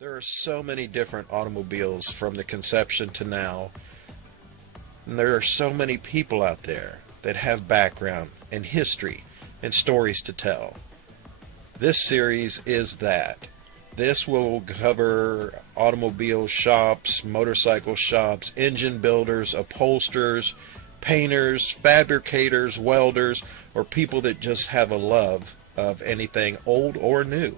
There are so many different automobiles from the conception to now, and there are so many people out there that have background and history and stories to tell. This series is that. This will cover automobile shops, motorcycle shops, engine builders, upholsterers, painters, fabricators, welders, or people that just have a love of anything old or new.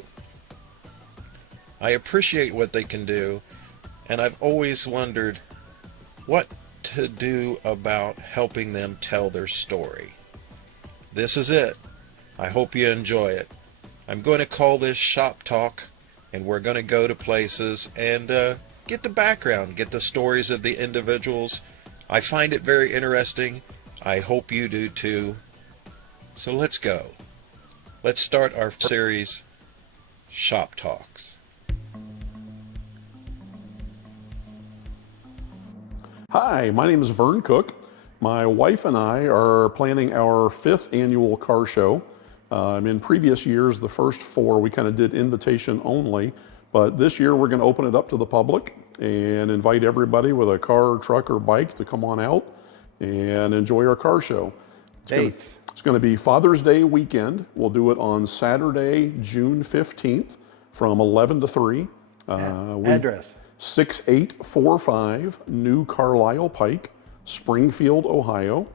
I appreciate what they can do, and I've always wondered what to do about helping them tell their story. This is it. I hope you enjoy it. I'm going to call this Shop Talk, and we're going to go to places and get the background, get the stories of the individuals. I find it very interesting. I hope you do too. So let's go. Let's start our series, Shop Talks. Hi, my name is Vern Cook. My wife and I are planning our 5th annual car show. In previous years, the first 4, we kind of did invitation only, but this year we're going to open it up to the public and invite everybody with a car, truck, or bike to come on out and enjoy our car show. Dates. It's going to be Father's Day weekend. We'll do it on Saturday, June 15th from 11 to 3. Address. 6845 New Carlisle Pike, Springfield, Ohio.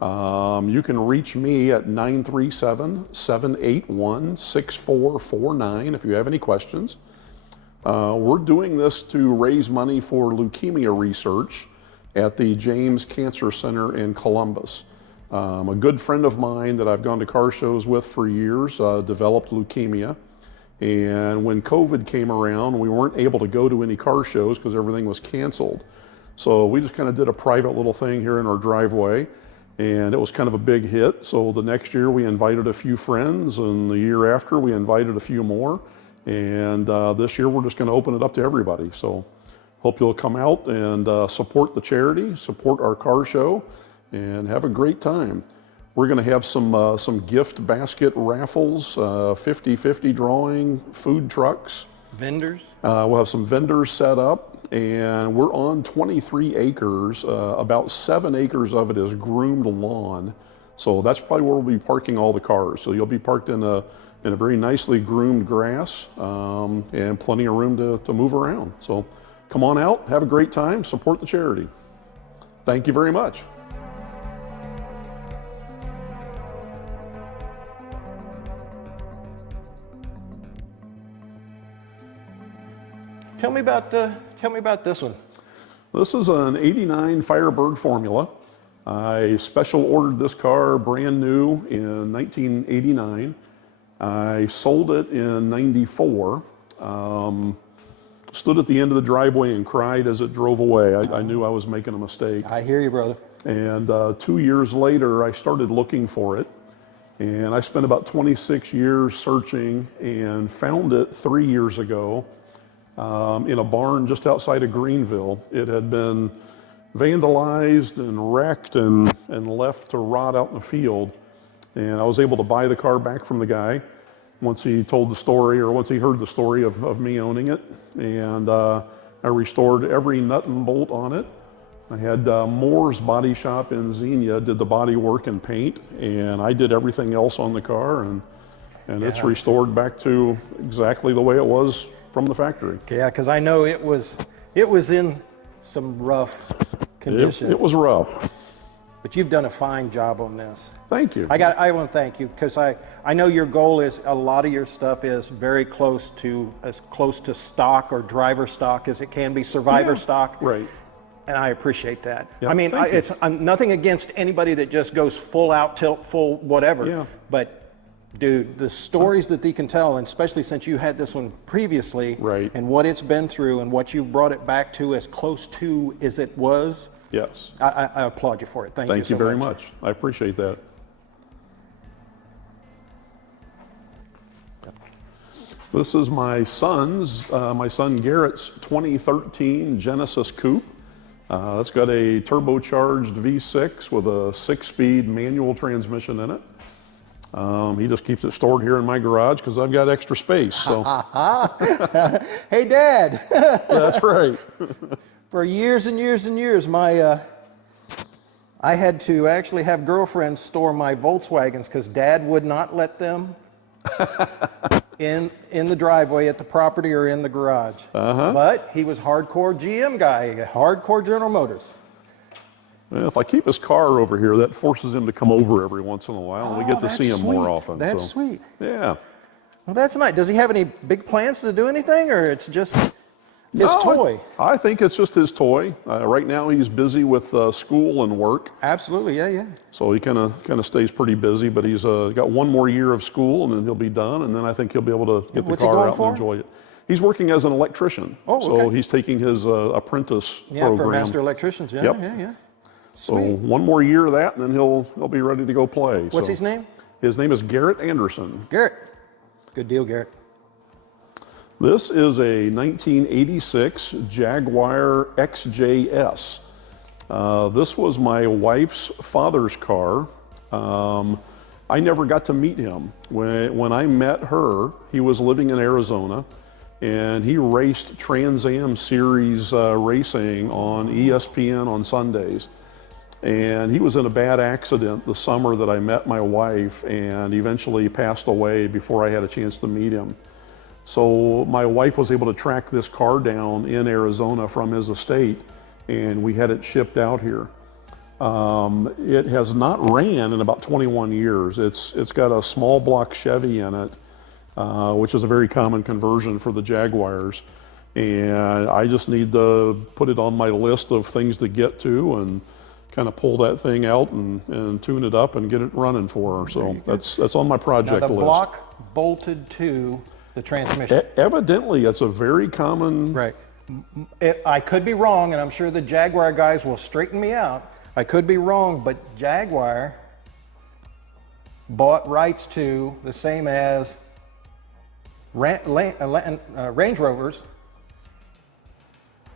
You can reach me at 937-781-6449 if you have any questions. We're doing this to raise money for leukemia research at the James Cancer Center in Columbus. A good friend of mine that I've gone to car shows with for years developed leukemia. And when COVID came around, we weren't able to go to any car shows because everything was canceled. So we just kind of did a private little thing here in our driveway, and it was kind of a big hit. So the next year we invited a few friends, and the year after we invited a few more. And this year we're just going to open it up to everybody. So hope you'll come out and support the charity, support our car show, and have a great time. We're going to have some gift basket raffles, 50-50 drawing, food trucks. Vendors? We'll have some vendors set up, and we're on 23 acres. About 7 acres of it is groomed lawn. So that's probably where we'll be parking all the cars. So you'll be parked in a very nicely groomed grass and plenty of room to move around. So come on out, have a great time, support the charity. Thank you very much. Tell me about this one. This is an '89 Firebird Formula. I special ordered this car brand new in 1989. I sold it in '94. Stood at the end of the driveway and cried as it drove away. I knew I was making a mistake. I hear you, brother. And 2 years later, I started looking for it. And I spent about 26 years searching and found it 3 years ago. In a barn just outside of Greenville. It had been vandalized and wrecked and left to rot out in the field. And I was able to buy the car back from the guy once he told the story, or once he heard the story of me owning it. And I restored every nut and bolt on it. I had Moore's Body Shop in Xenia did the body work and paint, and I did everything else on the car, and it's restored back to exactly the way it was from the factory. Yeah, because I know it was in some rough condition. It was rough. But you've done a fine job on this. Thank you. I want to thank you, because I know your goal is, a lot of your stuff is very close to stock or driver stock as it can be, survivor stock. Right. And I appreciate that. Yeah, I mean, it's nothing against anybody that just goes full out, tilt, full whatever. Yeah. But dude, the stories that they can tell, and especially since you had this one previously, right, and what it's been through and what you've brought it back to as close to as it was. Yes. I applaud you for it. Thank you so much. Thank you very much. I appreciate that. This is my son Garrett's 2013 Genesis Coupe. It's got a turbocharged V6 with a 6-speed manual transmission in it. He just keeps it stored here in my garage because I've got extra space. So Hey, Dad. that's right. For years and years and years, I had to actually have girlfriends store my Volkswagens because Dad would not let them in the driveway at the property or in the garage. But he was hardcore GM guy, hardcore General Motors. Well, if I keep his car over here, that forces him to come over every once in a while, and we get to see him more often. That's so, sweet. Yeah. Well, that's nice. Does he have any big plans to do anything, or it's just his toy? I think it's just his toy. Right now, he's busy with school and work. Absolutely, yeah. So he kind of stays pretty busy, but he's got one more year of school, and then he'll be done, and then I think he'll be able to get the car out and enjoy it. He's working as an electrician. Oh, okay. So he's taking his apprentice program. For master electricians. Yeah, Yep. yeah. So Sweet. one more year of that, and then he'll be ready to go play. What's his name? His name is Garrett Anderson. Garrett. Good deal, Garrett. This is a 1986 Jaguar XJS. This was my wife's father's car. I never got to meet him. When I met her, he was living in Arizona, and he raced Trans Am Series racing on ESPN on Sundays. And he was in a bad accident the summer that I met my wife, and eventually passed away before I had a chance to meet him. So my wife was able to track this car down in Arizona from his estate, and we had it shipped out here. It has not ran in about 21 years. It's got a small block Chevy in it, which is a very common conversion for the Jaguars. And I just need to put it on my list of things to get to and kind of pull that thing out and tune it up and get it running for her. So that's on my project Now the list. block bolted to the transmission. Evidently, it's a very common. Right. I could be wrong, and I'm sure the Jaguar guys will straighten me out. I could be wrong, but Jaguar bought rights to the same as Range Rovers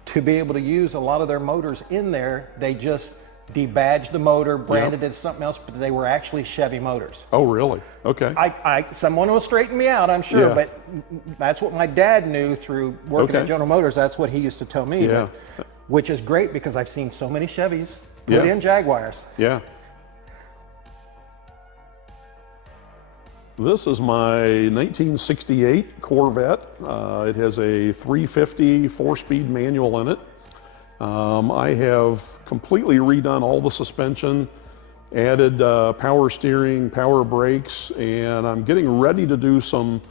to be able to use a lot of their motors in there. They just debadged the motor, branded it something else, but they were actually Chevy motors. Oh, really? Okay. Someone will straighten me out, I'm sure, Yeah. but that's what my dad knew through working at General Motors. That's what he used to tell me, Yeah. which is great because I've seen so many Chevys put in Jaguars. Yeah. This is my 1968 Corvette. It has a 350 4-speed manual in it. I have completely redone all the suspension, added power steering, power brakes, and I'm getting ready to do some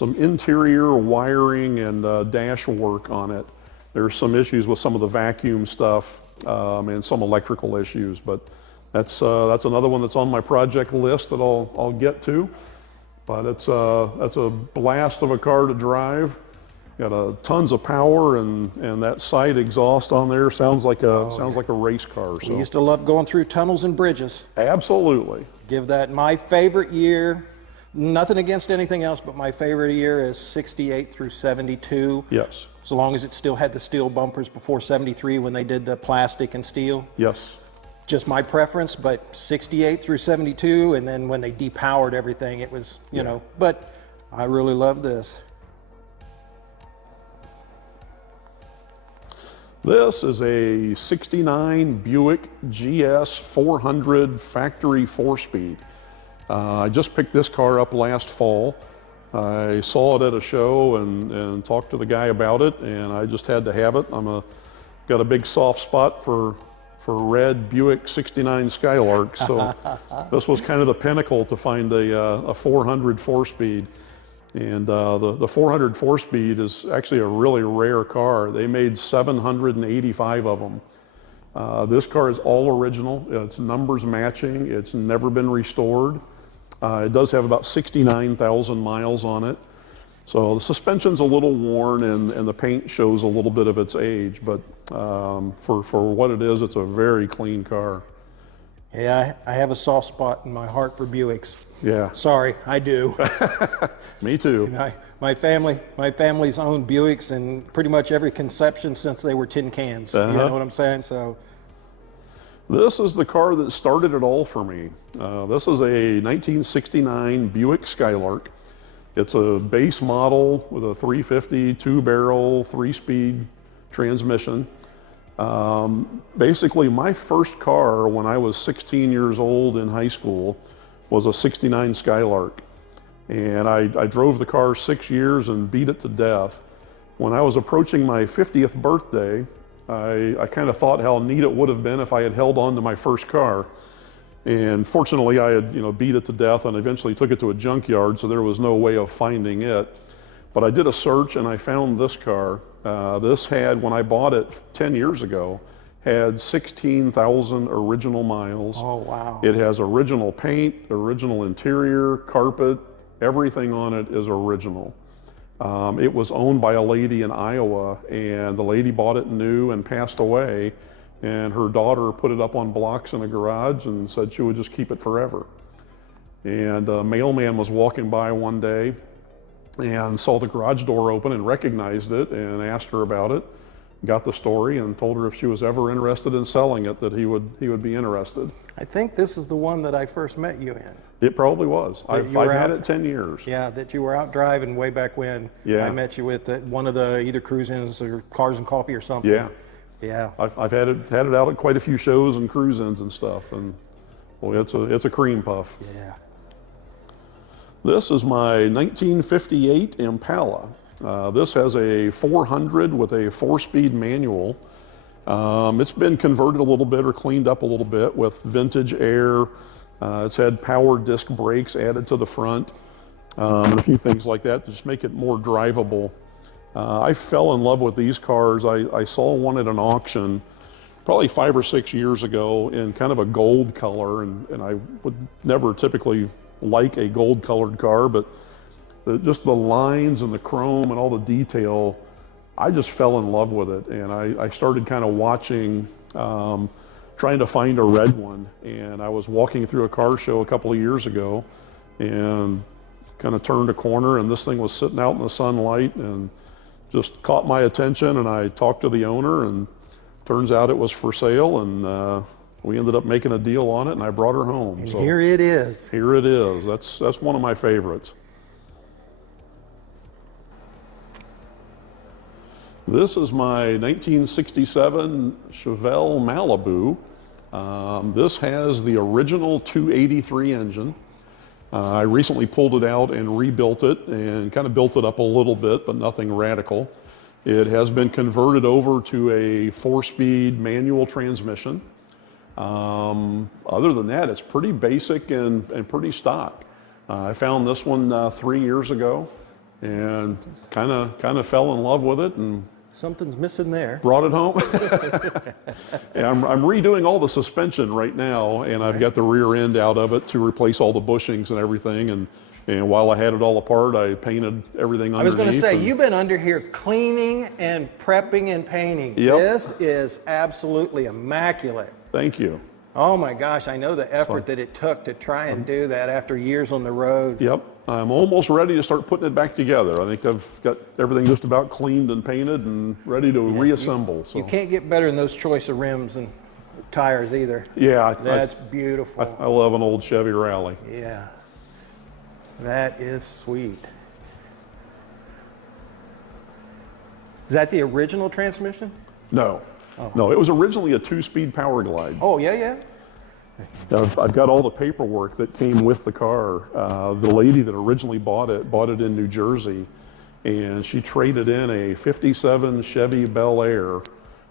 interior wiring and dash work on it. There's some issues with some of the vacuum stuff and some electrical issues, but that's another one that's on my project list that I'll get to. But that's a blast of a car to drive. Got tons of power, and that side exhaust on there sounds like a race car. So We used to love going through tunnels and bridges. absolutely. Give that my favorite year. Nothing against anything else, but my favorite year is 68 through 72. Yes. So long as it still had the steel bumpers before 73 when they did the plastic and steel. Yes. Just my preference, but 68 through 72, and then when they depowered everything, it was, you know, but I really love this. This is a 69 Buick GS 400 factory 4-speed. I just picked this car up last fall. I saw it at a show and talked to the guy about it, and I just had to have it. Got a big soft spot for red Buick 69 Skylark, so this was kind of the pinnacle to find a 400 4-speed. And the 400 4-speed is actually a really rare car. They made 785 of them. This car is all original. It's numbers matching. It's never been restored. It does have about 69,000 miles on it. So the suspension's a little worn, and the paint shows a little bit of its age, but for what it is, it's a very clean car. Yeah, I have a soft spot in my heart for Buicks. Yeah. Sorry, I do. Me too. My family's owned Buicks in pretty much every conception since they were tin cans. You know what I'm saying? So This is the car that started it all for me. This is a 1969 Buick Skylark. It's a base model with a 350 two-barrel, 3-speed transmission. Basically, my first car when I was 16 years old in high school was a 69 Skylark. And I drove the car 6 years and beat it to death. When I was approaching my 50th birthday, I kind of thought how neat it would have been if I had held on to my first car. And fortunately, I had beat it to death and eventually took it to a junkyard, so there was no way of finding it. But I did a search and I found this car. This had, when I bought it 10 years ago, had 16,000 original miles. Oh, wow. It has original paint, original interior, carpet, everything on it is original. It was owned by a lady in Iowa, and the lady bought it new and passed away, and her daughter put it up on blocks in a garage and said she would just keep it forever. And a mailman was walking by one day and saw the garage door open and recognized it and asked her about it, got the story, and told her if she was ever interested in selling it, that he would be interested. I think this is the one that I first met you in. It probably was. I've had it 10 years. Yeah, that you were out driving way back when. Yeah. I met you with one of the either cruise-ins or Cars and Coffee or something. Yeah. Yeah. I've had it out at quite a few shows and cruise-ins and stuff, and well, it's a cream puff. Yeah. This is my 1958 Impala. This has a 400 with a 4-speed manual. It's been converted a little bit or cleaned up a little bit with vintage air. It's had power disc brakes added to the front, and a few things like that to just make it more drivable. I fell in love with these cars. I saw one at an auction probably 5 or 6 years ago in kind of a gold color, and I would never typically like a gold colored car, but just the lines and the chrome and all the detail, I just fell in love with it. And I started kind of watching, trying to find a red one. And I was walking through a car show a couple of years ago and kind of turned a corner, and this thing was sitting out in the sunlight and just caught my attention. And I talked to the owner, and turns out it was for sale, and we ended up making a deal on it, and I brought her home. And so here it is. Here it is. That's one of my favorites. This is my 1967 Chevy Malibu. This has the original 283 engine. I recently pulled it out and rebuilt it and kind of built it up a little bit, but nothing radical. It has been converted over to a 4-speed manual transmission. Other than that, it's pretty basic and pretty stock. I found this one 3 years ago and kind of fell in love with it and Something's missing there. brought it home. And I'm redoing all the suspension right now, and I've got the rear end out of it to replace all the bushings and everything. And while I had it all apart, I painted everything underneath. I was going to say, you've been under here cleaning and prepping and painting. Yep. This is absolutely immaculate. Thank you. Oh my gosh, I know the effort that it took to try and do that after years on the road. Yep, I'm almost ready to start putting it back together. I think I've got everything just about cleaned and painted and ready to reassemble. So You can't get better than those choice of rims and tires either. yeah, That's beautiful. I love an old Chevy Rally. Yeah, that is sweet. Is that the original transmission? No, no, it was originally a 2-speed Power Glide. Oh, yeah, yeah. I've got all the paperwork that came with the car. The lady that originally bought it in New Jersey, and she traded in a 57 Chevy Bel Air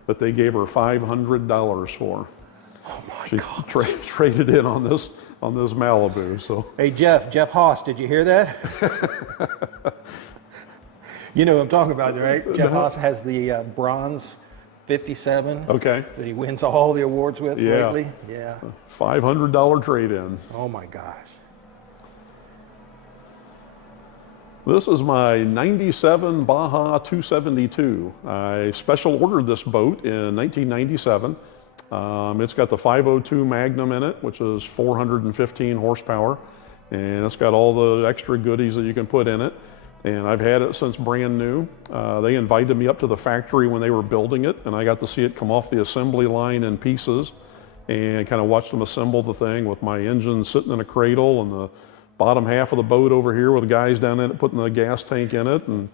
that they gave her $500 for. Oh my She God. traded in on this Malibu. So Hey, Jeff Haas, did you hear that? You know what I'm talking about, right? Jeff Haas has the bronze 57 okay, that he wins all the awards with Yeah. lately. Yeah. $500 trade-in. Oh my gosh. This is my 97 Baja 272. I special ordered this boat in 1997. It's got the 502 Magnum in it, which is 415 horsepower, and it's got all the extra goodies that you can put in it. And I've had it since brand new. They invited me up to the factory when they were building it, and I got to see it come off the assembly line in pieces. and kind of watched them assemble the thing with my engine sitting in a cradle and the bottom half of the boat over here with the guys down in it putting the gas tank in it, and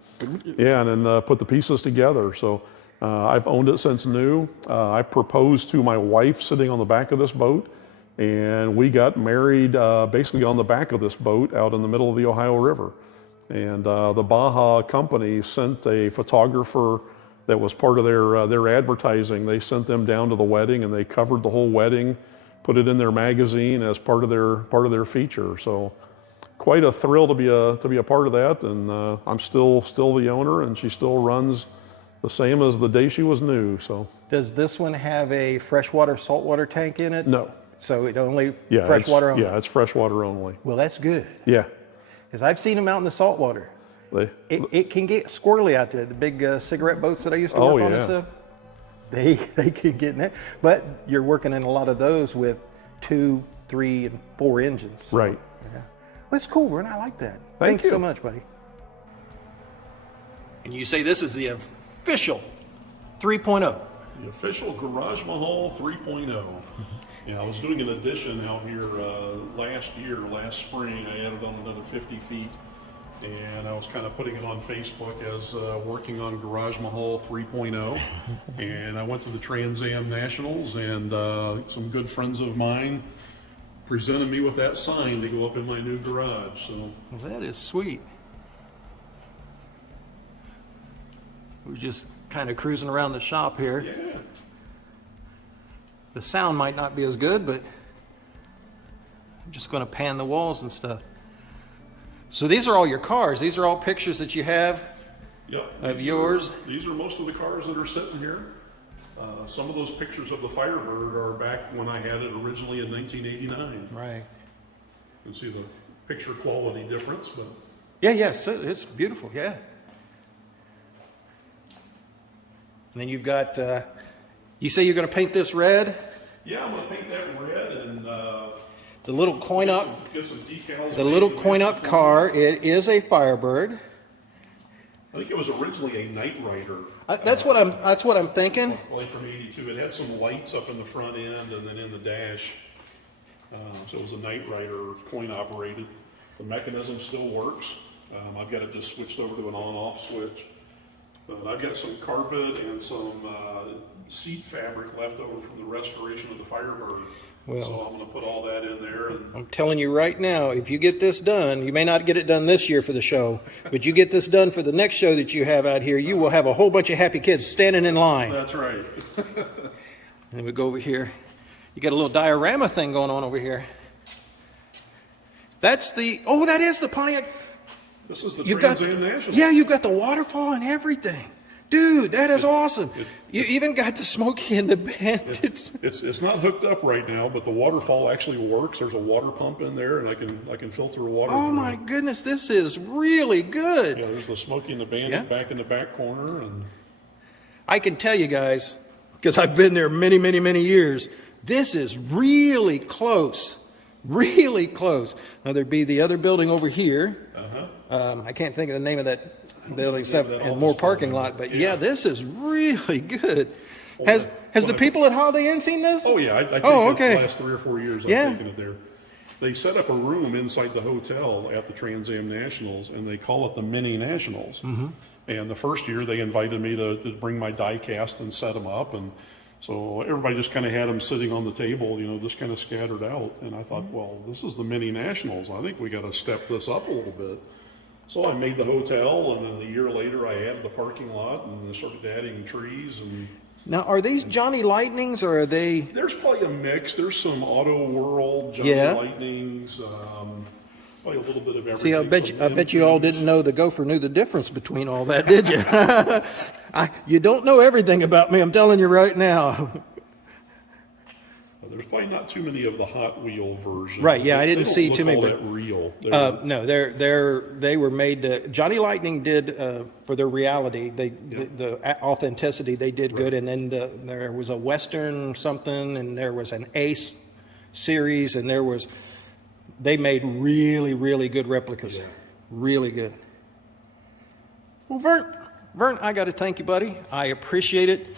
yeah, and then put the pieces together. So I've owned it since new. I proposed to my wife sitting on the back of this boat, and we got married basically on the back of this boat out in the middle of the Ohio River. And the Baja company sent a photographer that was part of their advertising. They sent them down to the wedding, and they covered the whole wedding, put it in their magazine as part of their feature. So quite a thrill to be a part of that. And I'm still the owner, and she still runs the same as the day she was new. So Does this one have a freshwater saltwater tank in it? no. So it only Yeah, freshwater only? Yeah, it's freshwater only. Well, that's good. Yeah. Because I've seen them out in the saltwater. It can get squirrely out there. The big cigarette boats that I used to work on and stuff, they can get in there. But you're working in a lot of those with 2, 3, and 4 engines. So, Right. yeah. Well, that's cool, Vern. I like that. Thank you so you. much, buddy. And you say this is the official 3.0. The official Garage Mahal 3.0. Yeah, I was doing an addition out here last spring. I added on another 50 feet, and I was kind of putting it on Facebook as working on Garage Mahal 3.0. And I went to the Trans Am Nationals, and some good friends of mine presented me with that sign to go up in my new garage. So Well, that is sweet. We're just kind of cruising around the shop here. yeah. The sound might not be as good, but I'm just going to pan the walls and stuff. So these are all your cars. These are all pictures that you have Yep. of yours. These are most of the cars that are sitting here. Some of those pictures of the Firebird are back when I had it originally in 1989. Right. You can see the picture quality difference, but Yeah, yes, it's beautiful, yeah. And then you've got, you say you're going to paint this red? yeah, I'm gonna paint that red and The little coin up, get some decals. the little coin up car, it is a Firebird. I think it was originally a Night Rider. That's what I'm thinking. Like from '82. It had some lights up in the front end and then in the dash. So it was a Night Rider, coin operated. The mechanism still works. I've got it just switched over to an on-off switch. But I've got some carpet and some seat fabric left over from the restoration of the Firebird. Well, so I'm going to put all that in there. And I'm telling you right now, if you get this done, you may not get it done this year for the show, but you get this done for the next show that you have out here, you will have a whole bunch of happy kids standing in line. that's right. And we go over here. You got a little diorama thing going on over here. That is the Pontiac. This is the You've Trans got, Am National. yeah, you've got the waterfall and everything. Dude, that is awesome. You even got the Smokey and the Bandits. It's not hooked up right now, but the waterfall actually works. There's a water pump in there, and I can filter water. Oh through my it. goodness, this is really good. Yeah, there's the Smokey and the Bandit Yeah. back in the back corner, and I can tell you guys, because I've been there many, many, many years, this is really close. Really close. Now there'd be the other building over here. I can't think of the name of that building stuff, that and more office parking building. lot. But yeah, this is really good. Has the people at Holiday Inn seen this? oh yeah, I take Oh, it okay. the last 3 or 4 years. Yeah. I've taken it there. They set up a room inside the hotel at the Trans Am Nationals, and they call it the Mini Nationals. Mm-hmm. And the first year, they invited me to bring my die cast and set them up, and so everybody just kind of had them sitting on the table, just kind of scattered out. And I thought, well, this is the Mini Nationals. I think we got to step this up a little bit. So I made the hotel, and then a year later, I added the parking lot, and I started adding trees. And Now, are these Johnny Lightnings, or are they? there's probably a mix. There's some Auto World, Johnny Yeah. Lightnings, probably a little bit of everything. See, I bet you all Some didn't know the gopher knew the difference between all that, did you? You don't know everything about me. I'm telling you right now. There's probably not too many of the Hot Wheel versions. Right, yeah, I They didn't don't see look too many, all but- that real. No, they were made to, Johnny Lightning did for their reality. The authenticity they did good, and then there was a Western something, and there was an Ace series, and they made really, really good replicas, really good. Well, Vern, I got to thank you, buddy. I appreciate it.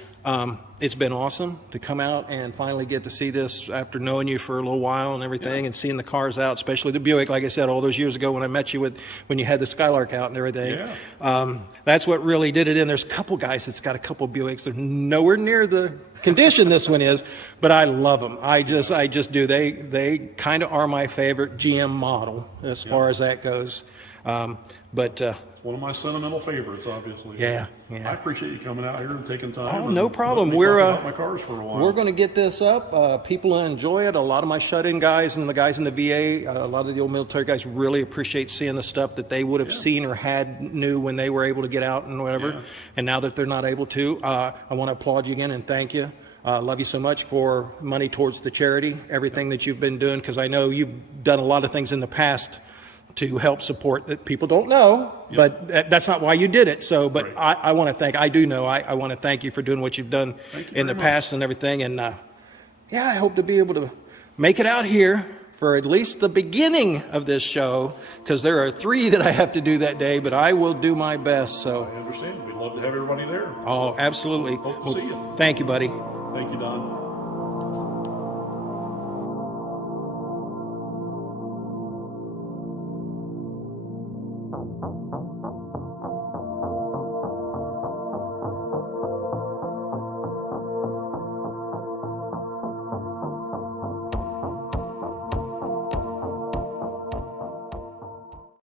It's been awesome to come out and finally get to see this after knowing you for a little while and everything, and seeing the cars out, especially the Buick, like I said, all those years ago when I met you when you had the Skylark out and everything. Yeah. That's what really did it in. There's a couple guys that's got a couple Buicks. They're nowhere near the condition this one is, but I love them. I just do. They kind of are my favorite GM model as far as that goes. It's one of my sentimental favorites, obviously. Yeah. I appreciate you coming out here and taking time. Oh, no problem. We're about my cars for a while. We're going to get this up. People enjoy it. A lot of my shut-in guys and the guys in the VA, a lot of the old military guys really appreciate seeing the stuff that they would have seen or knew when they were able to get out and whatever. Yeah. And now that they're not able to, I want to applaud you again and thank you. Love you so much for money towards the charity, everything that you've been doing, because I know you've done a lot of things in the past to help support that people don't know, but that's not why you did it. So, but right. I want to thank, I do know, I want to thank you for doing what you've done in the past and everything. And I hope to be able to make it out here for at least the beginning of this show, because there are 3 that I have to do that day, but I will do my best. So I understand. We'd love to have everybody there. Oh, absolutely. Hope to see you. Thank you, buddy. Thank you, Don.